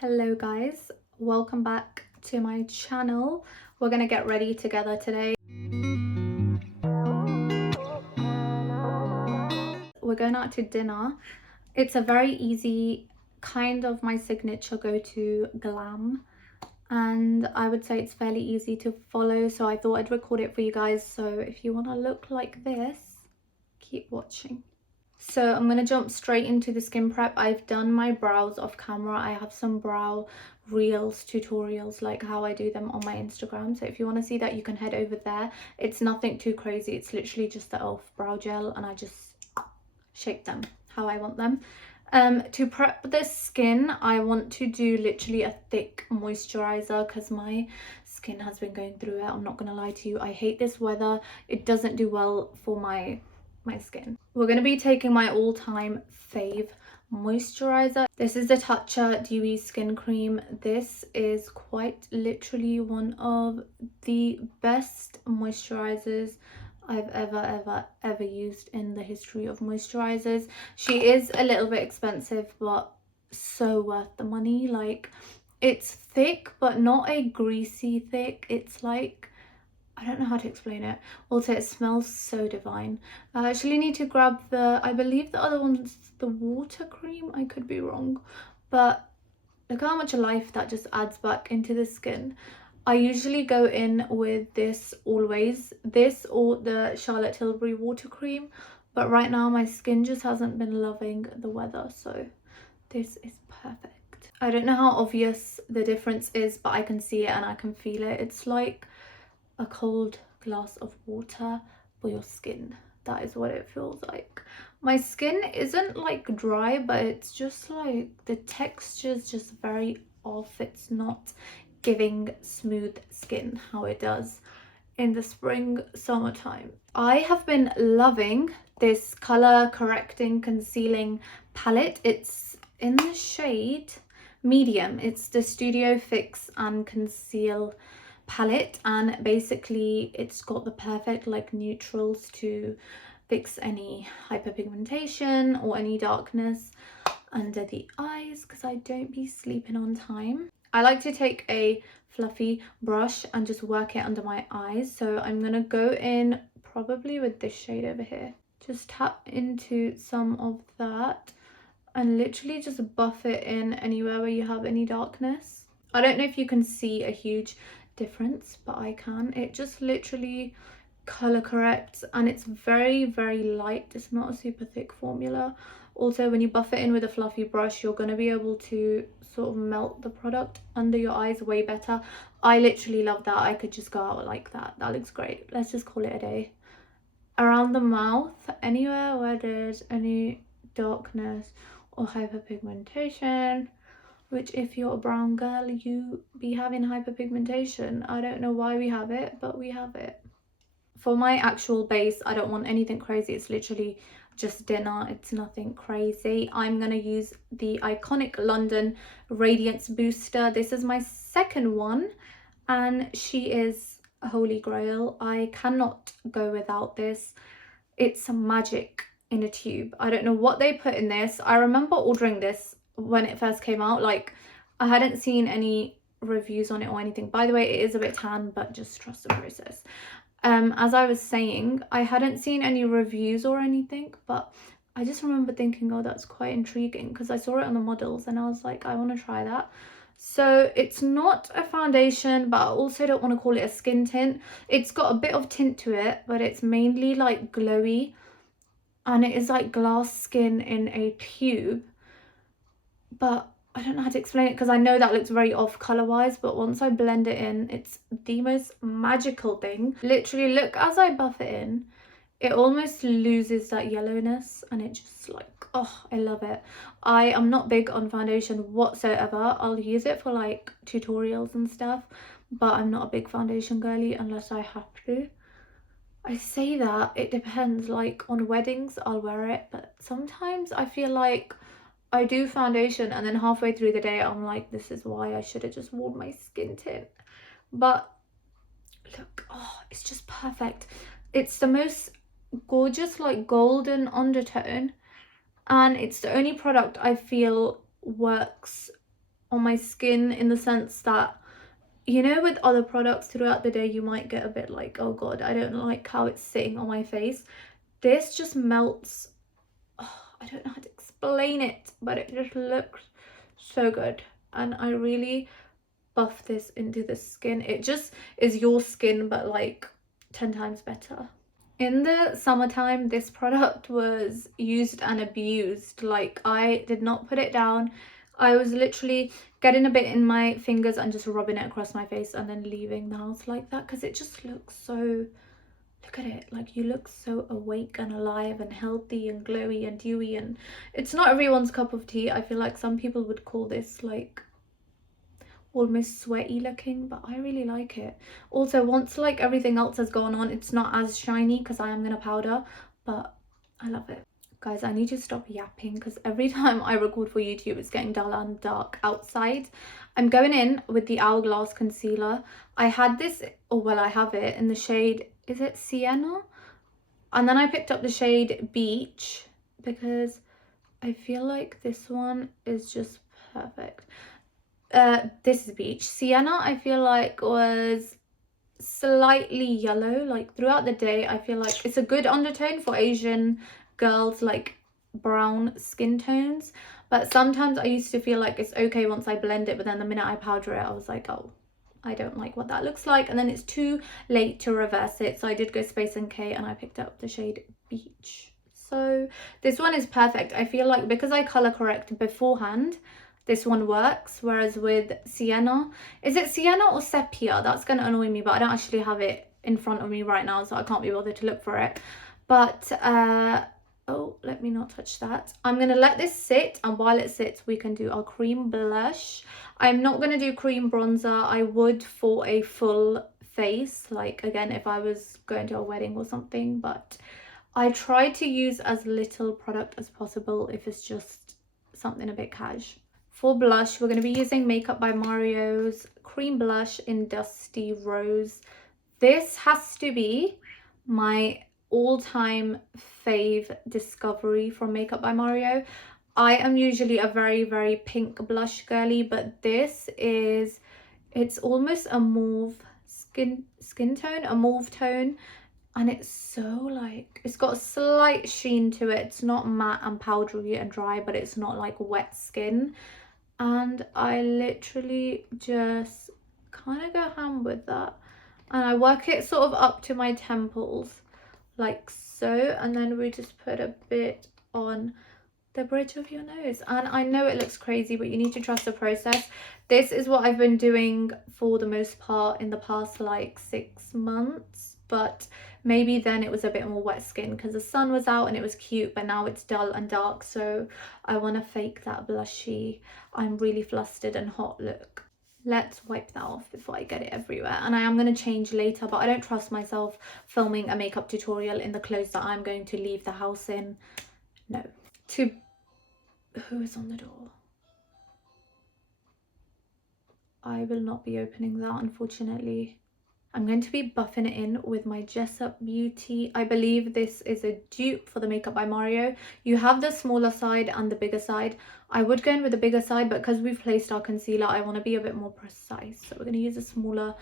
Hello guys, welcome back to my channel. We're gonna get ready together today. We're going out to dinner. It's a very easy, kind of my signature go-to glam, and I would say it's fairly easy to follow, so I thought I'd record it for you guys. So if you want to look like this, keep watching. So I'm going to jump straight into the skin prep. I've done my brows off camera. I have some brow reels, tutorials, like how I do them on my Instagram. So if you want to see that, you can head over there. It's nothing too crazy. It's literally just the e.l.f. brow gel, and I just shape them how I want them. To prep the skin, I want to do literally a thick moisturizer because my skin has been going through it. I'm not going to lie to you. I hate this weather. It doesn't do well for my skin. We're going to be taking my all-time fave moisturizer. This is the Tatcha Dewy Skin Cream. This is quite literally one of the best moisturizers I've ever used in the history of moisturizers. She is a little bit expensive, but so worth the money. Like, it's thick, but not a greasy thick. It's like, I don't know how to explain it. Also, it smells so divine. I actually need to grab the, I believe the other one's the water cream. I could be wrong, but look how much life that just adds back into the skin. I usually go in with this always, this or the Charlotte Tilbury water cream, but right now my skin just hasn't been loving the weather, so this is perfect. I don't know how obvious the difference is, but I can see it and I can feel it. It's like a cold glass of water for your skin. That is what it feels like. My skin isn't like dry, but it's just like the texture's just very off. It's not giving smooth skin how it does in the spring summertime. I have been loving this color correcting concealing palette. It's in the shade medium. It's the Studio Fix and Conceal palette, and basically it's got the perfect like neutrals to fix any hyperpigmentation or any darkness under the eyes, because I don't be sleeping on time. I like to take a fluffy brush and just work it under my eyes, so I'm gonna go in probably with this shade over here. Just tap into some of that and literally just buff it in anywhere where you have any darkness. I don't know if you can see a huge difference, but I can. It just literally color corrects, and it's very light. It's not a super thick formula. Also, when you buff it in with a fluffy brush, you're going to be able to sort of melt the product under your eyes way better. I literally love that. I could just go out like that. That looks great. Let's just call it a day. Around the mouth, anywhere where there's any darkness or hyperpigmentation, which if you're a brown girl, you be having hyperpigmentation. I don't know why we have it, but we have it. For my actual base, I don't want anything crazy. It's literally just dinner. It's nothing crazy. I'm going to use the iconic London Radiance Booster. This is my second one, and she is a holy grail. I cannot go without this. It's magic in a tube. I don't know what they put in this. I remember ordering this when it first came out. Like, I hadn't seen any reviews on it or anything. By the way, it is a bit tan, but just trust the process. As I was saying, I hadn't seen any reviews or anything, but I just remember thinking, oh, that's quite intriguing, because I saw it on the models and I was like, I want to try that. So it's not a foundation, but I also don't want to call it a skin tint. It's got a bit of tint to it, but it's mainly like glowy, and it is like glass skin in a tube. But I don't know how to explain it, because I know that looks very off color wise, but once I blend it in, it's the most magical thing. Literally, look, as I buff it in, it almost loses that yellowness, and it just like, oh, I love it. I am not big on foundation whatsoever. I'll use it for like tutorials and stuff, but I'm not a big foundation girly unless I have to. I say that, it depends. Like on weddings I'll wear it, but sometimes I feel like I do foundation and then halfway through the day I'm like, this is why I should have just worn my skin tint. But look, oh, it's just perfect. It's the most gorgeous like golden undertone, and it's the only product I feel works on my skin, in the sense that, you know, with other products throughout the day you might get a bit like, oh god, I don't like how it's sitting on my face. This just melts. Oh, I don't know how to explain it, but it just looks so good. And I really buff this into the skin. It just is your skin, but like 10 times better. In the summertime, this product was used and abused. Like, I did not put it down. I was literally getting a bit in my fingers and just rubbing it across my face and then leaving the house like that, because it just looks so, look at it, like you look so awake and alive and healthy and glowy and dewy. And it's not everyone's cup of tea. I feel like some people would call this like almost sweaty looking, but I really like it. Also, once like everything else has gone on, it's not as shiny because I am gonna powder, but I love it. Guys, I need to stop yapping because every time I record for YouTube it's getting dull and dark outside. I'm going in with the Hourglass concealer. I had this, or well, I have it in the shade, is it Sienna? And then I picked up the shade Beech because I feel like this one is just perfect. This is Beech. Sienna, I feel like, was slightly yellow. Like throughout the day, I feel like it's a good undertone for Asian girls, like brown skin tones. But sometimes I used to feel like it's okay once I blend it, but then the minute I powder it, I was like, oh, I don't like what that looks like. And then it's too late to reverse it. So I did go Space NK and I picked up the shade Beech. So this one is perfect. I feel like because I color correct beforehand, this one works. Whereas with Sienna, is it Sienna or Sepia? That's going to annoy me, but I don't actually have it in front of me right now, so I can't be bothered to look for it. But oh, let me not touch that. I'm going to let this sit, and while it sits we can do our cream blush. I'm not going to do cream bronzer. I would for a full face, like again if I was going to a wedding or something, but I try to use as little product as possible if it's just something a bit cash. For blush, we're going to be using Makeupbymario's cream blush in Dusty Rose. This has to be my all-time fave discovery from Makeupbymario. I am usually a very, very pink blush girly, but this is, it's almost a mauve skin tone, a mauve tone. And it's so like, it's got a slight sheen to it. It's not matte and powdery and dry, but it's not like wet skin. And I literally just kind of go ham with that, and I work it sort of up to my temples like so, and then we just put a bit on the bridge of your nose. And I know it looks crazy, but you need to trust the process. This is what I've been doing for the most part in the past like 6 months, but maybe then it was a bit more wet skin because the sun was out and it was cute, but now it's dull and dark, so I want to fake that blushy, I'm really flustered and hot look. Let's wipe that off before I get it everywhere. And I am going to change later, but I don't trust myself filming a makeup tutorial in the clothes that I'm going to leave the house in. No. Who is on the door? I will not be opening that, unfortunately. I'm going to be buffing it in with my Jessup Beauty. I believe this is a dupe for the Makeupbymario. You have the smaller side and the bigger side. I would go in with the bigger side, but because we've placed our concealer, I want to be a bit more precise. So we're going to use a smaller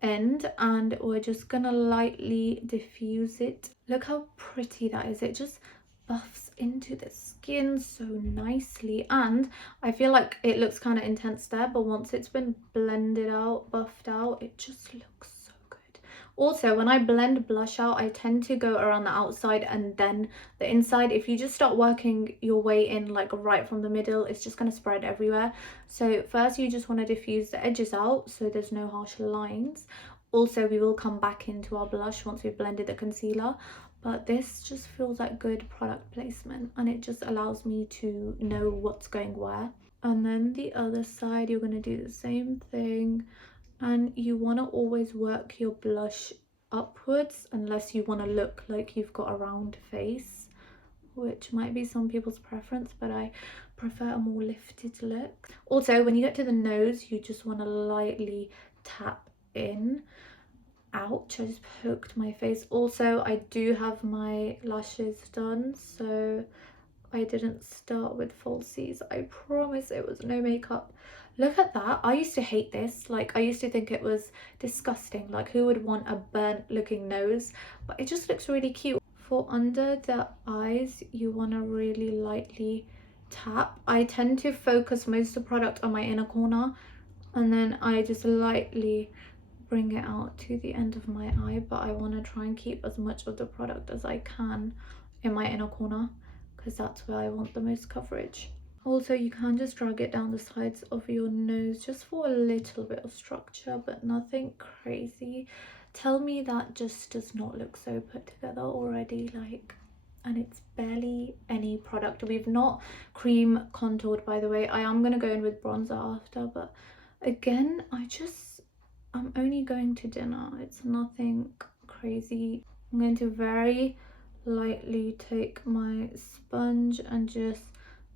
end and we're just going to lightly diffuse it. Look how pretty that is. It just buffs into the skin so nicely, and I feel like it looks kind of intense there, but once it's been blended out, buffed out, it just looks so good. Also, when I blend blush out, I tend to go around the outside and then the inside. If you just start working your way in like right from the middle, it's just going to spread everywhere. So first you just want to diffuse the edges out so there's no harsh lines. Also, we will come back into our blush once we've blended the concealer, but this just feels like good product placement and it just allows me to know what's going where. And then the other side, you're going to do the same thing, and you want to always work your blush upwards unless you want to look like you've got a round face, which might be some people's preference, but I prefer a more lifted look. Also, when you get to the nose, you just want to lightly tap in. Ouch, I just poked my face. Also, I do have my lashes done, so I didn't start with falsies. I promise it was no makeup. Look at that. I used to hate this. Like, I used to think it was disgusting. Like, who would want a burnt looking nose? But it just looks really cute. For under the eyes, you want to really lightly tap. I tend to focus most of the product on my inner corner, and then I just lightly bring it out to the end of my eye, but I want to try and keep as much of the product as I can in my inner corner because that's where I want the most coverage. Also, you can just drag it down the sides of your nose just for a little bit of structure, but nothing crazy. Tell me that just does not look so put together already, like, and it's barely any product. We've not cream contoured, by the way. I am going to go in with bronzer after, but again, I'm only going to dinner. It's nothing crazy. I'm going to very lightly take my sponge and just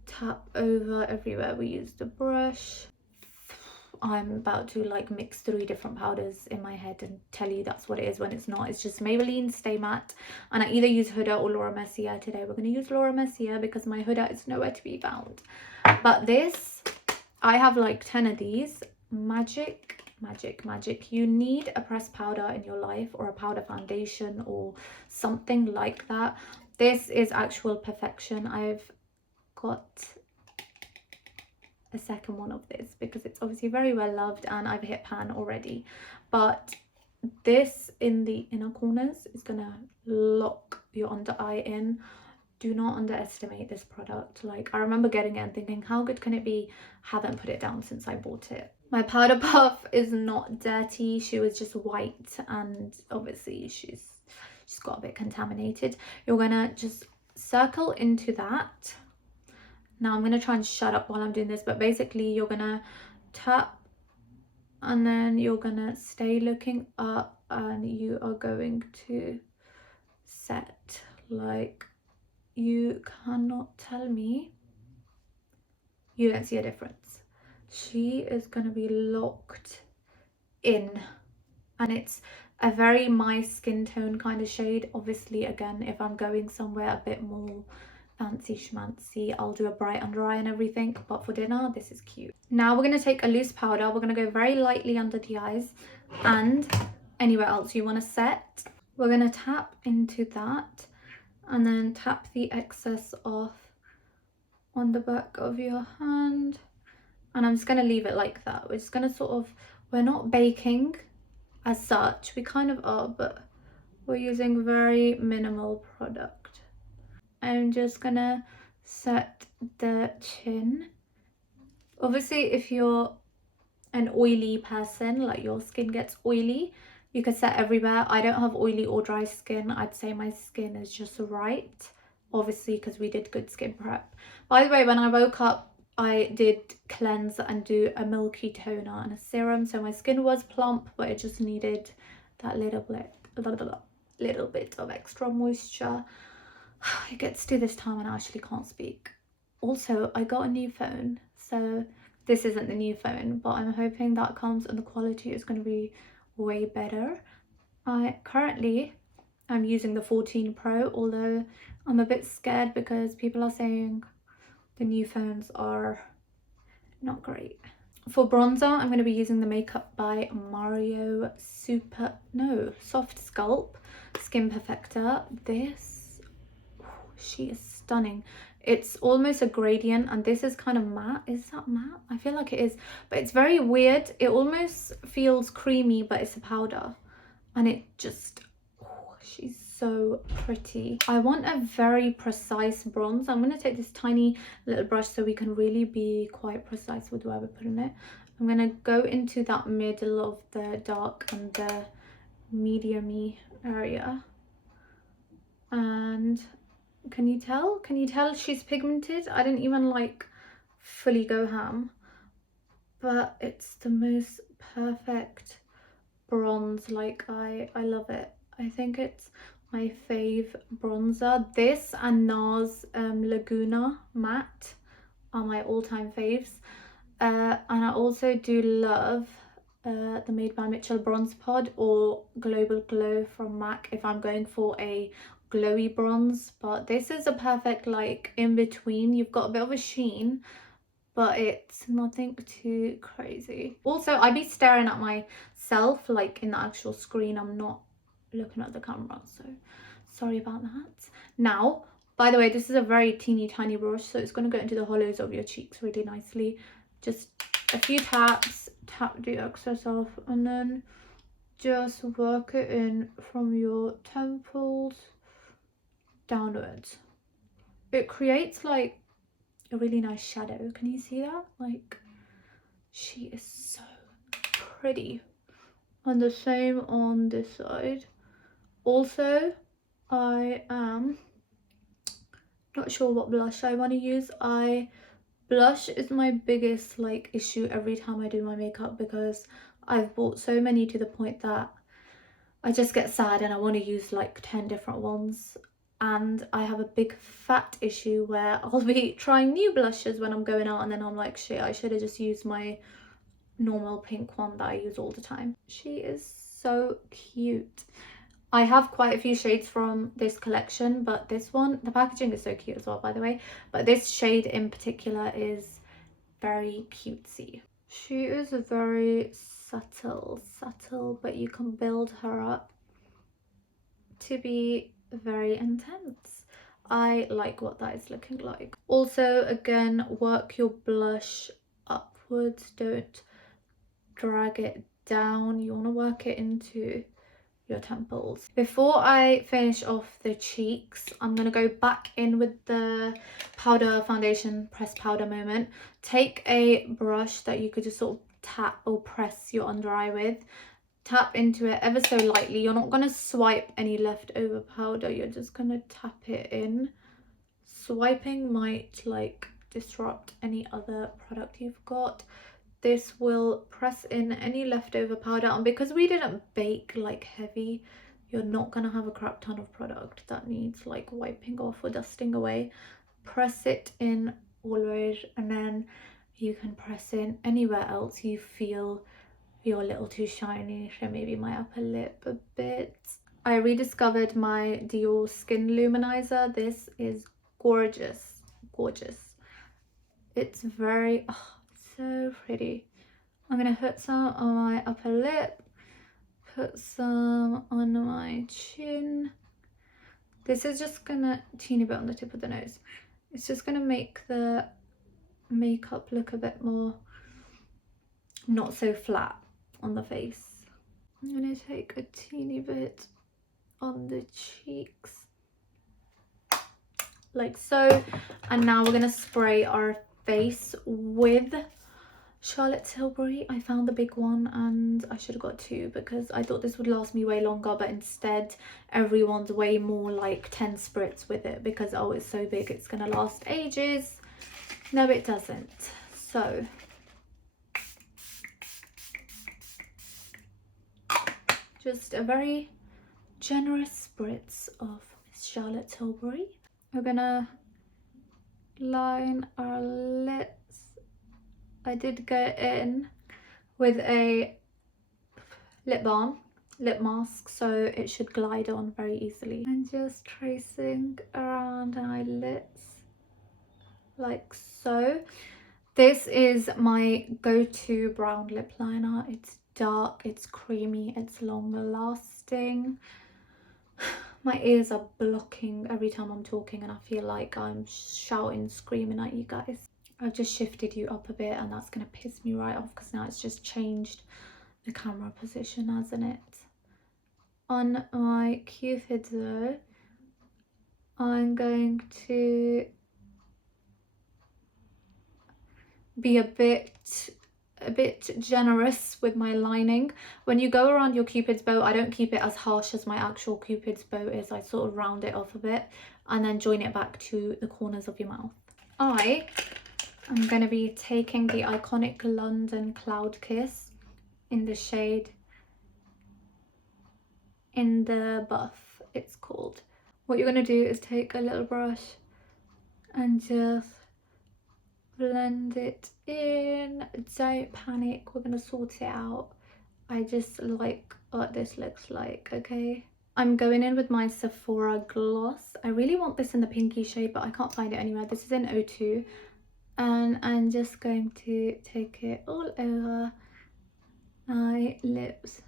tap over everywhere we use the brush. I'm about to like mix 3 different powders in my head and tell you that's what it is when it's not. It's just Maybelline Stay Matte, and I either use Huda or Laura Mercier today. We're going to use Laura Mercier because my Huda is nowhere to be found. But this, I have like 10 of these. Magic. You need a pressed powder in your life, or a powder foundation or something like that. This is actual perfection. I've got a second one of this because it's obviously very well loved and I've hit pan already, but this in the inner corners is gonna lock your under eye in. Do not underestimate this product. Like, I remember getting it and thinking, how good can it be? Haven't put it down since I bought it. My powder puff is not dirty. She was just white, and obviously she's got a bit contaminated. You're gonna just circle into that. Now I'm gonna try and shut up while I'm doing this, but basically you're gonna tap and then you're gonna stay looking up and you are going to set. Like, you cannot tell me you don't see a difference. She is going to be locked in, and it's a very my skin tone kind of shade. Obviously, again, if I'm going somewhere a bit more fancy schmancy, I'll do a bright under eye and everything, but for dinner this is cute. Now we're going to take a loose powder. We're going to go very lightly under the eyes and anywhere else you want to set. We're going to tap into that and then tap the excess off on the back of your hand, and I'm just going to leave it like that. We're just going to sort of, we're not baking as such, we kind of are, but we're using very minimal product. I'm just going to set the chin. Obviously, if you're an oily person, like your skin gets oily, you can set everywhere. I don't have oily or dry skin. I'd say my skin is just right, obviously, because we did good skin prep. By the way, when I woke up, I did cleanse and do a milky toner and a serum, so my skin was plump, but it just needed that little bit of extra moisture. It gets to this time and I actually can't speak. Also, I got a new phone, so this isn't the new phone, but I'm hoping that comes and the quality is going to be way better. I'm using the 14 Pro, although I'm a bit scared because people are saying the new phones are not great. For bronzer, I'm going to be using the Makeupbymario Soft Sculpt Skin Perfector. This, she is stunning. It's almost a gradient, and this is kind of matte. Is that matte? I feel like it is, but it's very weird. It almost feels creamy, but it's a powder, and it just, she's so pretty. I want a very precise bronze. I'm going to take this tiny little brush so we can really be quite precise with where we're putting it. I'm going to go into that middle of the dark and the medium-y area, and can you tell she's pigmented? I didn't even like fully go ham, but it's the most perfect bronze. Like, I love it. I think it's my fave bronzer. This and NARS Laguna Matte are my all-time faves, and I also do love the Made by Mitchell Bronze Pod or Global Glow from MAC if I'm going for a glowy bronze, but this is a perfect like in between. You've got a bit of a sheen, but it's nothing too crazy. Also, I'd be staring at myself like in the actual screen. I'm not looking at the camera, so sorry about that. Now, by the way, this is a very teeny tiny brush, so it's going to go into the hollows of your cheeks really nicely. Just a few taps, tap the excess off, and then just work it in from your temples downwards. It creates like a really nice shadow. Can you see that? Like, she is so pretty. And the same on this side. Also, I am not sure what blush I want to use. Blush is my biggest like issue every time I do my makeup, because I've bought so many to the point that I just get sad and I want to use like 10 different ones. And I have a big fat issue where I'll be trying new blushes when I'm going out, and then I'm like, shit, I should have just used my normal pink one that I use all the time. She is so cute. I have quite a few shades from this collection, but this one, the packaging is so cute as well, by the way, but this shade in particular is very cutesy. She is very subtle, but you can build her up to be very intense. I like what that is looking like. Also, again, work your blush upwards, don't drag it down. You want to work it into your temples. Before I finish off the cheeks, I'm going to go back in with the powder foundation press powder moment. Take a brush that you could just sort of tap or press your under eye with. Tap into it ever so lightly. You're not going to swipe any leftover powder, you're just going to tap it in. Swiping might like disrupt any other product you've got. This will press in any leftover powder, and because we didn't bake like heavy, you're not going to have a crap ton of product that needs like wiping off or dusting away. Press it in always, and then you can press in anywhere else you feel you're a little too shiny, so maybe my upper lip a bit. I rediscovered my Dior Skin Luminizer. This is gorgeous. It's very, so pretty. I'm gonna put some on my upper lip, put some on my chin. This is just gonna, teeny bit on the tip of the nose. It's just gonna make the makeup look a bit more not so flat on the face. I'm gonna take a teeny bit on the cheeks like so, and now we're gonna spray our face with Charlotte Tilbury. I found the big one and I should have got two because I thought this would last me way longer, but instead everyone's way more like 10 spritz with it because, oh, it's so big, it's gonna last ages. No, it doesn't. So just a very generous spritz of Charlotte Tilbury. We're gonna line our lips. I did go in with a lip balm, lip mask, so it should glide on very easily. And just tracing around my lips like so. This is my go-to brown lip liner. It's dark, it's creamy, it's long lasting. My ears are blocking every time I'm talking and I feel like I'm shouting, screaming at you guys. I've just shifted you up a bit and that's going to piss me right off because now it's just changed the camera position, hasn't it? On my cupid though, I'm going to be a bit generous with my lining. When you go around your cupid's bow, I don't keep it as harsh as my actual cupid's bow is. I sort of round it off a bit and then join it back to the corners of your mouth. I'm going to be taking the iconic London Cloud Kiss in the shade In the Buff, it's called. What you're going to do is take a little brush and just blend it in. Don't panic, we're going to sort it out. I just like what this looks like, okay? I'm going in with my Sephora gloss. I really want this in the pinky shade, but I can't find it anywhere. This is in O2. And I'm just going to take it all over my lips.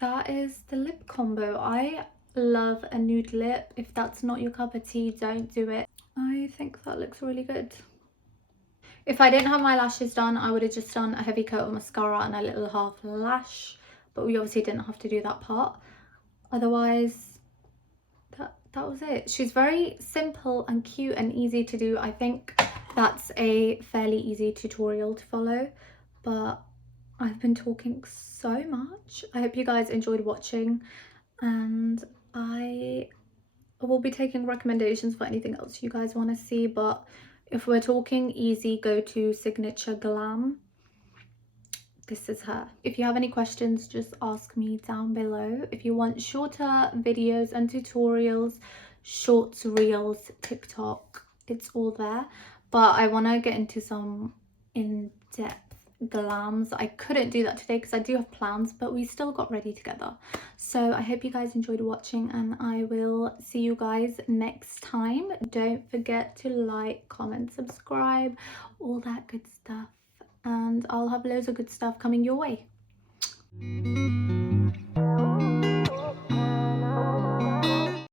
That is the lip combo. I love a nude lip. If that's not your cup of tea, don't do it. I think that looks really good. If I didn't have my lashes done, I would have just done a heavy coat of mascara and a little half lash, but we obviously didn't have to do that part. Otherwise, that was it. She's very simple and cute and easy to do. I think that's a fairly easy tutorial to follow, but I've been talking so much. I hope you guys enjoyed watching, and I will be taking recommendations for anything else you guys want to see. But if we're talking easy go-to signature glam, this is her. If you have any questions, just ask me down below. If you want shorter videos and tutorials, shorts, reels, TikTok, it's all there. But I want to get into some in-depth glams. I couldn't do that today because I do have plans, but we still got ready together. So I hope you guys enjoyed watching, and I will see you guys next time. Don't forget to like, comment, subscribe, all that good stuff, and I'll have loads of good stuff coming your way.